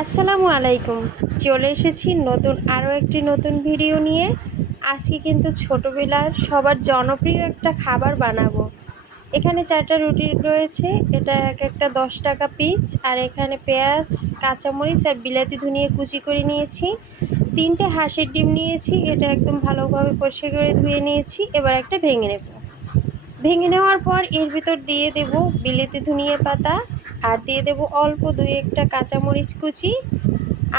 আসসালামু আলাইকুম। চলে এসেছি নতুন ভিডিও নিয়ে। আজকে কিন্তু ছোটোবেলার সবার জনপ্রিয় একটা খাবার বানাবো। এখানে 4টা রুটি রয়েছে, এটা এক একটা 10 টাকা পিস। আর এখানে পেঁয়াজ, কাঁচামরিচ আর বিলাতি ধনিয়া কুচি করে নিয়েছি। 3টে হাঁসের ডিম নিয়েছি, এটা একদম ভালোভাবে পরিষ্কার করে ধুয়ে নিয়েছি। এবার একটা ভেঙে নেব। ভেঙে নেওয়ার পর এর ভিতর দিয়ে দেব বিলেতি ধনিয়া পাতা, আর দিয়ে দেব অল্প 2-1টা কাঁচামরিচ কুচি,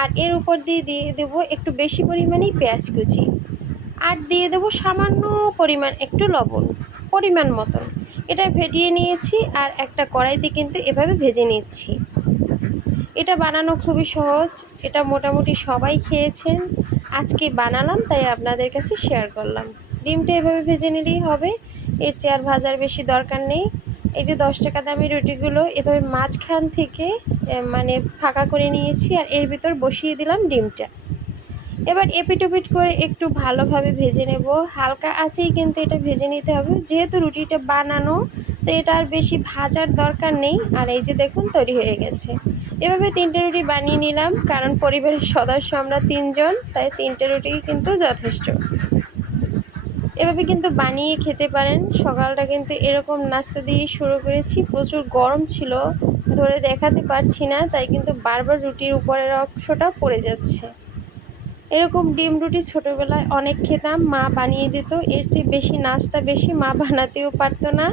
আর এর উপর দিয়ে দিয়ে দেবো একটু বেশি পরিমাণেই পেঁয়াজ কুচি, আর দিয়ে দেবো সামান্য পরিমাণ একটু লবণ, পরিমাণ মতন। এটা ফেটিয়ে নিয়েছি আর একটা কড়াইতে কিন্তু এভাবে ভেজে নিচ্ছি। এটা বানানো খুবই সহজ, এটা মোটামুটি সবাই খেয়েছেন। আজকে বানালাম তাই আপনাদের কাছে শেয়ার করলাম। ডিমটা এভাবে ভেজে নিলেই হবে, এর চেয়ে আর ভাজার বেশি দরকার নেই। এই যে 10 টাকা দামি রুটিগুলো এভাবে মাঝখান থেকে মানে ফাঁকা করে নিয়েছি, আর এর ভিতর বসিয়ে দিলাম ডিমটা। এবার এপিট ওপিট করে একটু ভালোভাবে ভেজে নেব, হালকা আঁচেই কিন্তু এটা ভেজে নিতে হবে, যেহেতু রুটিটা বানানো তো এটা আর বেশি ভাজার দরকার নেই। আর এই যে দেখুন তৈরি হয়ে গেছে। এভাবে 3টে রুটি বানিয়ে নিলাম, কারণ পরিবারের সদস্য আমরা 3 জন, তাই 3টে রুটি কিন্তু যথেষ্ট। এভাবে কিন্তু বানিয়ে খেতে পারেন। সকালটা কিন্তু এরকম নাস্তা দিয়ে শুরু করেছি, প্রচুর গরম ছিল, ধরে দেখাতে পারছি না, তাই কিন্তু বারবার রুটির উপরের অংশটা পড়ে যাচ্ছে। এরকম ডিম রুটি ছোটোবেলায় অনেক খেতাম, মা বানিয়ে দিত। এর চেয়ে বেশি নাস্তা বেশি মা বানাতেও পারতো না।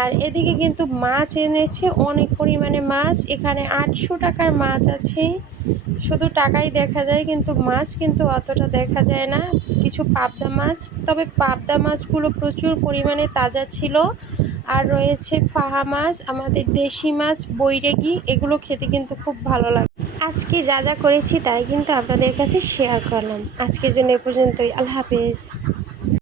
আর এদিকে কিন্তু মাছ এনেছে, অনেক পরিমাণে মাছ। এখানে 800 টাকার মাছ আছে, শুধু টাকাই দেখা যায়, কিন্তু মাছ কিন্তু অতটা দেখা যায় না। কিছু পাবদা মাছ, তবে পাবদা মাছগুলো প্রচুর পরিমাণে তাজা ছিল। আর রয়েছে ফাহা মাছ, আমাদের দেশি মাছ বৈরাগী, এগুলো খেতে কিন্তু খুব ভালো লাগে। আজকে যা যা করেছি তাই কিন্তু আপনাদের কাছে শেয়ার করলাম। আজকের জন্য এ পর্যন্তই। আল্লাহ হাফেজ।